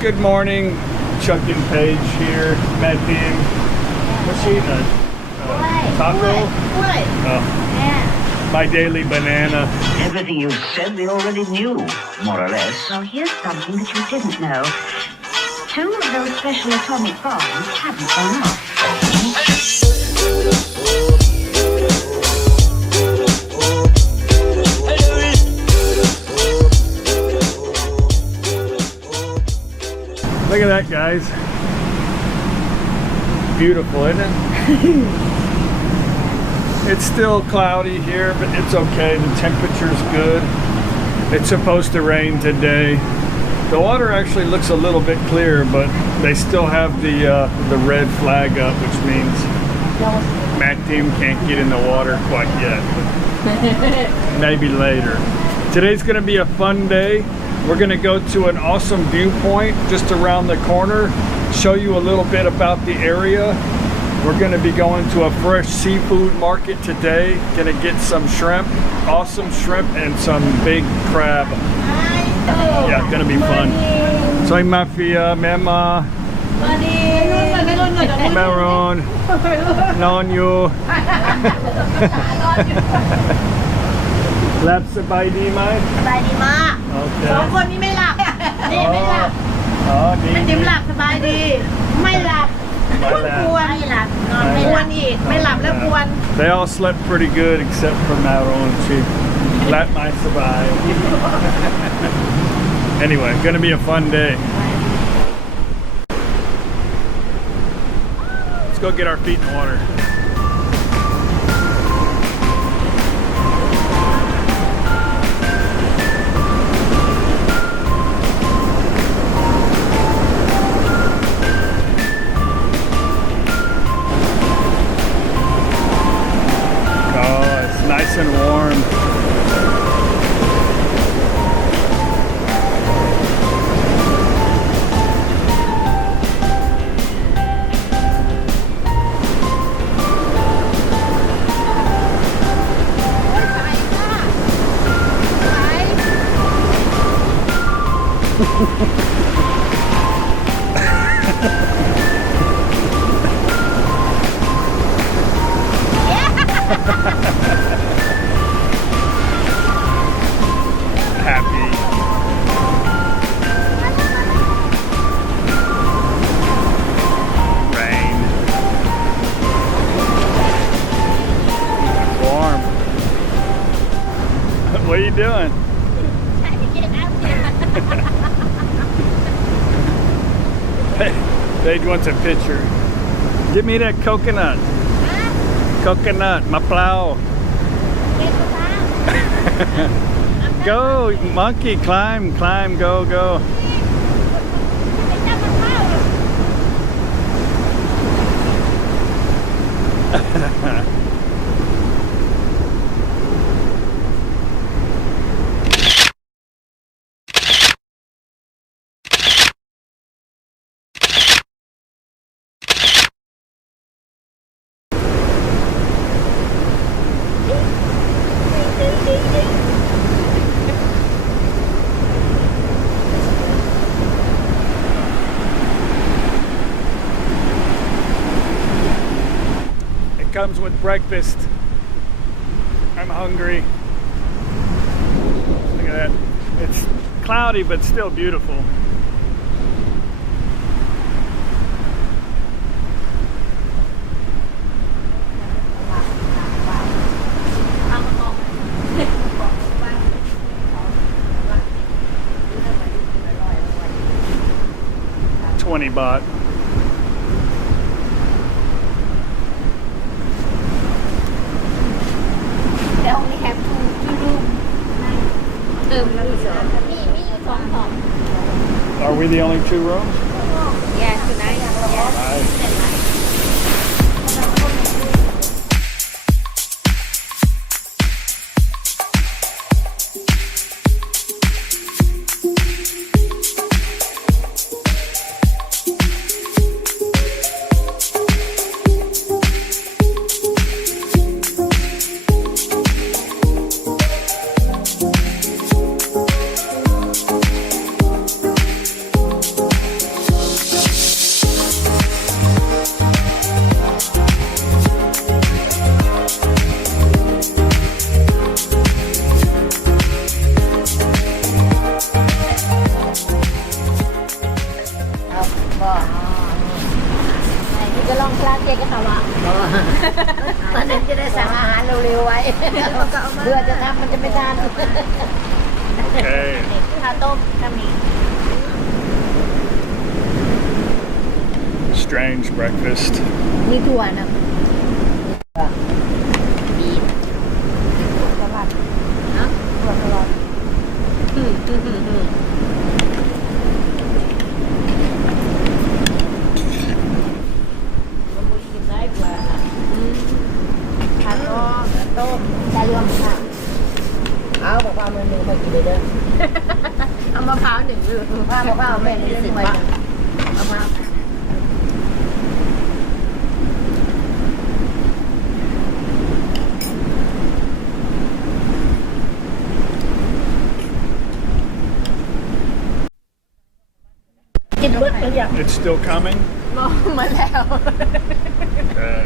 Good morning, Chuck and Paige here. Matt Beam. What's she eating? Taco? Oh. My daily banana. Everything you said we already knew, more or less. Well, here's something that you didn't know. 2 of those special atomic bombs haven't gone off. Look at that, guys. Beautiful, isn't it? It's still cloudy here, but it's okay. The temperature's good. It's supposed to rain today. The water actually looks a little bit clearer, but they still have the red flag up, which means Matt Team can't get in the water quite yet. Maybe later. Today's gonna be a fun day. We're gonna go to an awesome viewpoint just around the corner, show you a little bit about the area. We're gonna be going to a fresh seafood market today. Gonna get some shrimp, awesome shrimp, and some big crab. Yeah, gonna be fun. Soy mafia, mema, meron, nonyo. หลับสบายดีไหมสบายดีมากโอเค2 คนนี้ไม่หลับนี่ไม่หลับอ๋อดีไม่หลับสบายดีไม่หลับกวนไม่หลับนอนไม่หลับอีกไม่หลับแล้วกวน They all slept pretty good except for Maron. She หลับไม่สบาย Anyway, gonna be a fun day. Let's go get our feet in the water. Nice and warm. What are you doing? Trying to get out there. Paige wants a picture. Give me that coconut. Huh? Coconut, maplau. Go, monkey, climb, climb, go, go. Comes with breakfast. I'm hungry. Look at that. It's cloudy but still beautiful. $20. They only have two rooms. Are we the only 2 rooms? Yeah, tonight. Yeah. Nice. เจ๊ก็ถามว่าตอนนั้นจะได้สั่งอาหารเร็วๆไว้เพื่อจะทำมันจะไม่ทาน Okay. ข้าวต้มก็มี Strange breakfast. มีถั่วนะบีบสลัดนะถั่วสลัดต้มได้รวมค่ะเอามะพร้าวมือหนึ่งมากินเลยเด้อเอามะพร้าวหนึ่งมือมะพร้าวแม่นี่10 บาทเอามากินบึ้ดเลยอย่าง It's still coming? มาแล้ว Okay.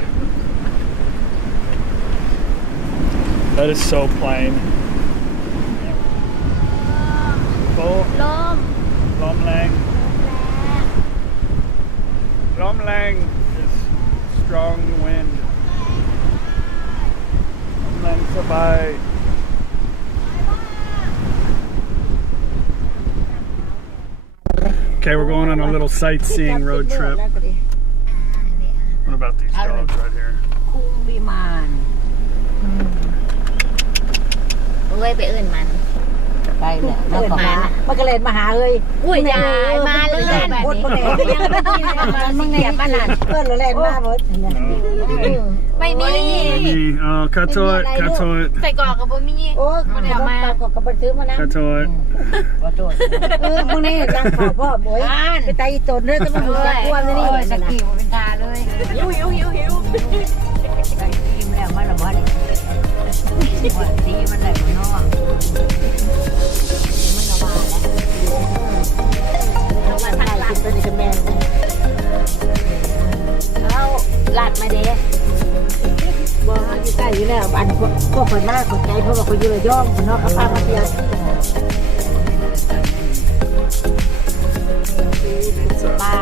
That is so plain. Oh, ลม Lom Lang. Lom Lang is strong wind. Lom Lang Sabai. Okay, we're going on a little sightseeing road trip. What about these dogs right here? คุ้งวิมานเอ้ยไปเอื่นมันไปเนี่ยเอื่นมันก็เลยมาหาเลยอุ้ยยายมาเลื่อนโคตรโคตรมึงเนี่ยป้านันเพื่อนเราเล่นมาหมดไม่มี Oh, katoet, katoet, ใส่กรอกกับบ่มีโอ้มันเอามากับบันทึกมานะ katoet. ขอโทษพวกนี้นั่งขอพ่อโอ้ยไปไต่ตนเรื่องจะมาหูจักความนี่สกิลเป็นตาเลยหิวใส่ทีมแล้วมันละบ่ได้ว่าทีมันได้บ่เนาะมันละว่าแล้วมันทางหลังตัวนี้ก็แม่นเอาลาดมาเด้บ่อยู่ใกล้อยู่แล้วอันพวกคนมากคนใจเพราะว่าคนอยู่ระยองคนนอกเขาพามาเที่ยวบา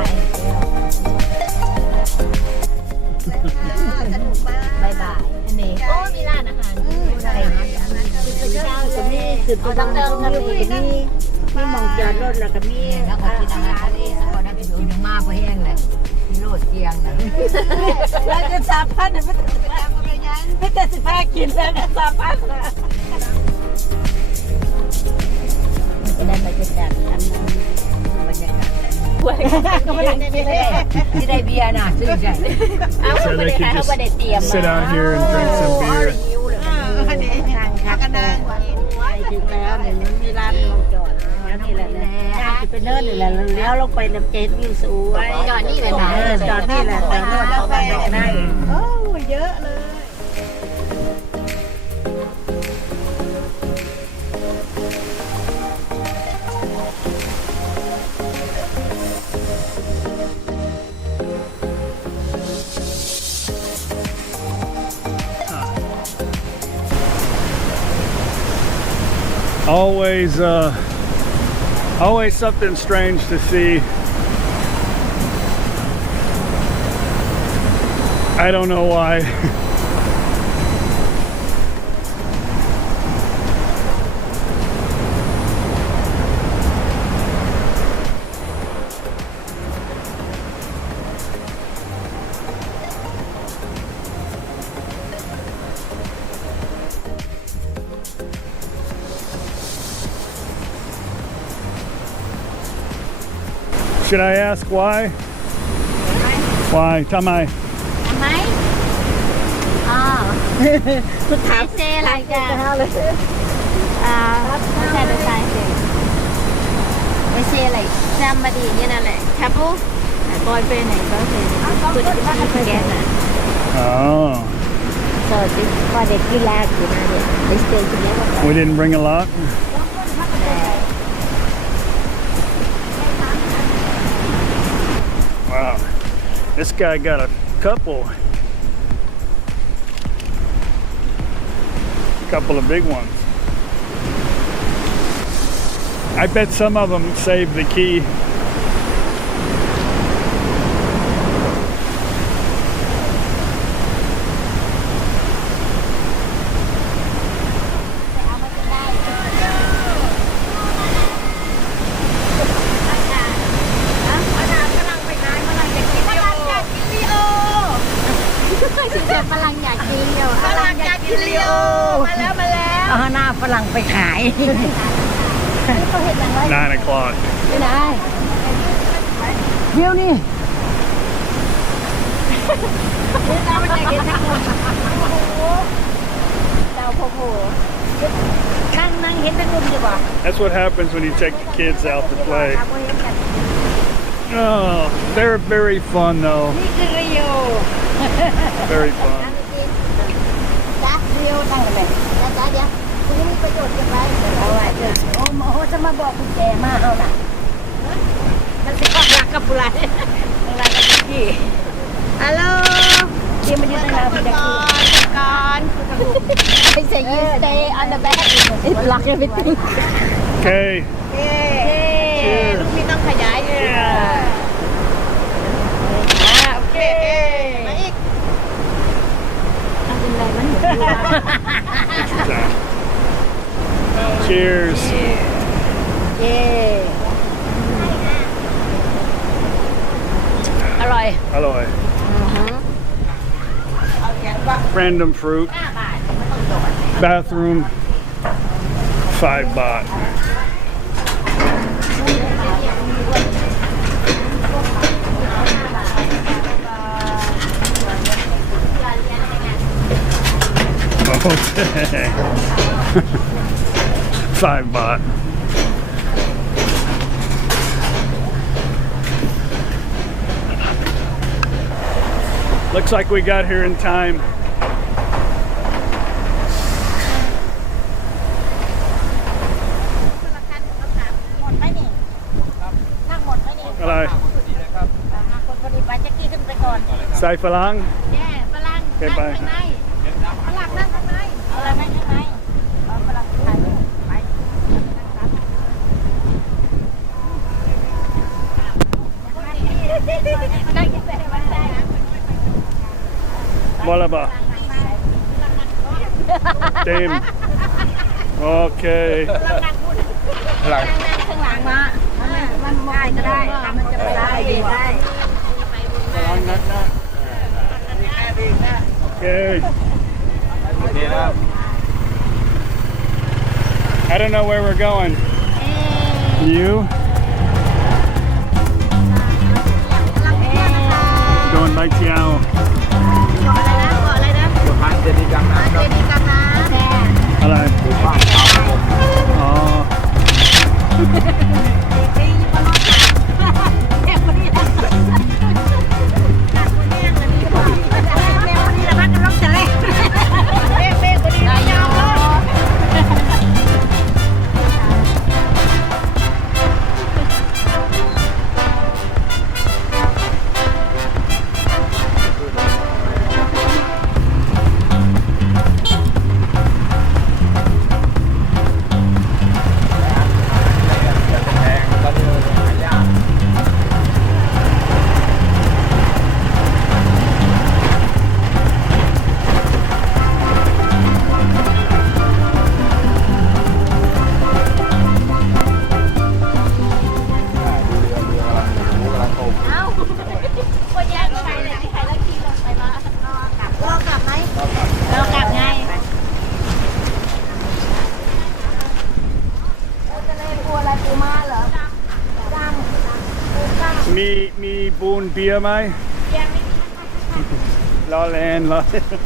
ยบายอันนี้โอ้มีร้านอาหารอะไรคือเจ้าจะมีคือตัวดังๆมีหมองจอดรถแล้วก็มีแล้วก็กินอาหารทะเลสักวันนั้นไปดูยังมาพอแห้งเลยมีโลดเตียงนะแล้วจะ3,000เนี่ยไม่แต่15กินแล้วนะ3,000นะจะได้บรรยากาศอันนั้นบรรยากาศก็ไม่ได้เบียร์นะซื้อใจ So they could just sit out here and drink some beer. นั่งกันนั่งถึงแล้วเนี่ยมันมีร้านลงจอดแล้วนี่แหละจะไปเดินนี่แหละแล้วลงไปน้ำเกตวิวสวยจอดนี่เลยนะจอดนี่แหละจอดนี่แล้วไปได้โอ้เยอะเลย Always something strange to see. I don't know why. Should I ask why? Why? Tell me. ทำไมอ๋อคุณถามเซอะไรกันไม่ใช่ไม่ใช่ไม่เซอะไรจำมาดีนี่นั่นแหละครับปุ๊บอยเป็นไหนก็เซคุณจะมาทำแกนะ Oh. So this for the relax, you know, they stay together. We didn't bring a lot. Wow. This guy got a couple of big ones. I bet some of them saved the key. เ พี่ลีโอมาแล้วเอาหน้าฝรั่งไปขายเขาเห็นอย่างไร 9 o'clock. ไม่ได้วิวนี่เราไม่ได้เห็นทั้งหมดเจ้าพ่อโผนั่งเห็นเป็นมุมดีกว่า That's what happens when you take the kids out to play. Oh, they're very fun though. นี่คือริโอ Very fun. จ้าริโอตั้งกันเลยจ้าเดี๋ยวคุณมีประโยชน์อย่างไรเอาไว้เถอะโอ้โหจะมาบอกคุณแกมาเอาล่ะมันจะความรักกับผู้ไรรักกับพี่ฮัลโหลที่มันอยู่ตั้งนานพี่ตะกี้ก่อนไอ้เสีย you stay on the back it block everything Okay. ลูกพี่ต้องขยายโอเคมาอีกทำเป็นไรมันอยู่ Cheers. เย้อร่อย Aloy. Random fruit. Bathroom. 5 baht. Okay. 5 baht. Looks like we got here in time. หมดไหมนี่นั่งหมดไหมนี่ อะไร คนพอดีไปแจ็คกี้ขึ้นไปก่อน ใส่ฝรั่ง แย่ฝรั่งนั่งข้างในฝรั่งนั่งข้างในอะไรนั่งข้างในฝรั่งถ่ายรูปไปนั่งกินไปไม่ได้ Wala ba? Team. Okay. นั่งข้างหลังมามันได้ก็ได้มันจะไปได้ได้ Okay. I don't know where we're going. You? Going by Tiao. อะไรนะ สะพานเจดีย์กลางน้ำ เจดีย์กลางน้ำแค่ อะไร บ้านขาวครับผม อ๋อ ตีอยู่บนรถแค่คนนี้นะคนนี้คนนี้แม่คนนี้ละพักกันรถจะเล่นแม่คนนี้ยาวรถ แพงตอนนี้หายาก เอ้าคนแยกใครเลยใครแล้วขี่รถไปมารอกลับไหมรอกลับไงจะเลยกลัวอะไรปูม้าเหรอดำปูก้า มีบูนเบียร์ไหม ยังไม่มี ล้อเล่นล้อเล่น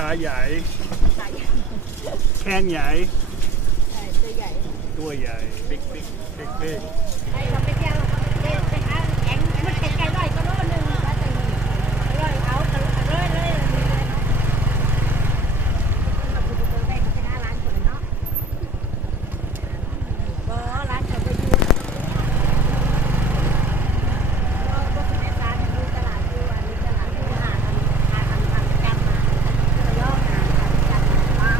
ขาใหญ่แข้งใหญ่ ตัวใหญ่ ตัวใหญ่บิ๊กบิ๊กบิ๊กบิ๊ก ไอ้เราไปเที่ยวไปหาแข็งมันไกลๆร้อยก็โลนึงแล้วแต่ร้อยเอาเลยเราไปดูได้ก็ไปหาร้านคนเนาะบ่ร้านเขาไปอยู่เราก็ไปร้านอยู่ตลาดอยู่อันนี้ตลาดอยู่หาทำกันมาย่อหากันไม้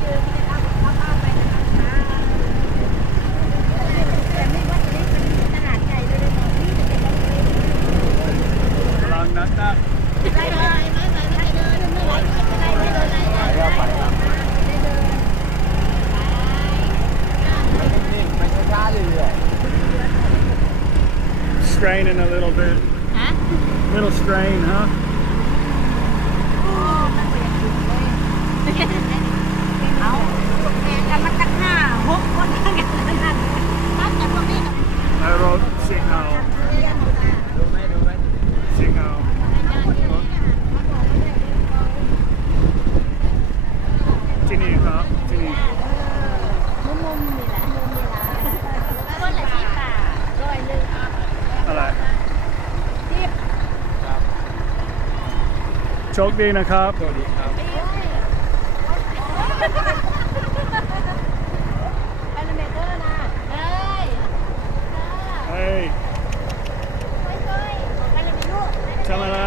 คือที่จะเอาไปนะคะแต่ไม่ว่าจะได้เป็นตลาดใหญ่เลยตอนนี้จะเป็นตลาดเล็ก ลองนัดนะ ได้เลยไม่เดินไม่ไหวได้เลย ไปแล้วไปแล้ว ได้เลย นิ่งๆไม่ช้าๆเรื่อย straining a little bit ฮะ little strain huh โอ้มันเป็นจุดเลยเอาแต่มันตั้ง5-6 คนกันนั่นตั้งแต่พวกนี้ I wrote signal ๆดูไหม signal ที่นี่ครับที่นี่ มุมนี่แหละคนละ10 บาทร้อยนึง อะไร 10 โชคดีนะครับ สวัสดีครับ ไปละเมเตอร์นะเฮ้ย เฮ้ย ไปเลยไปละเมลูก ทำอะไร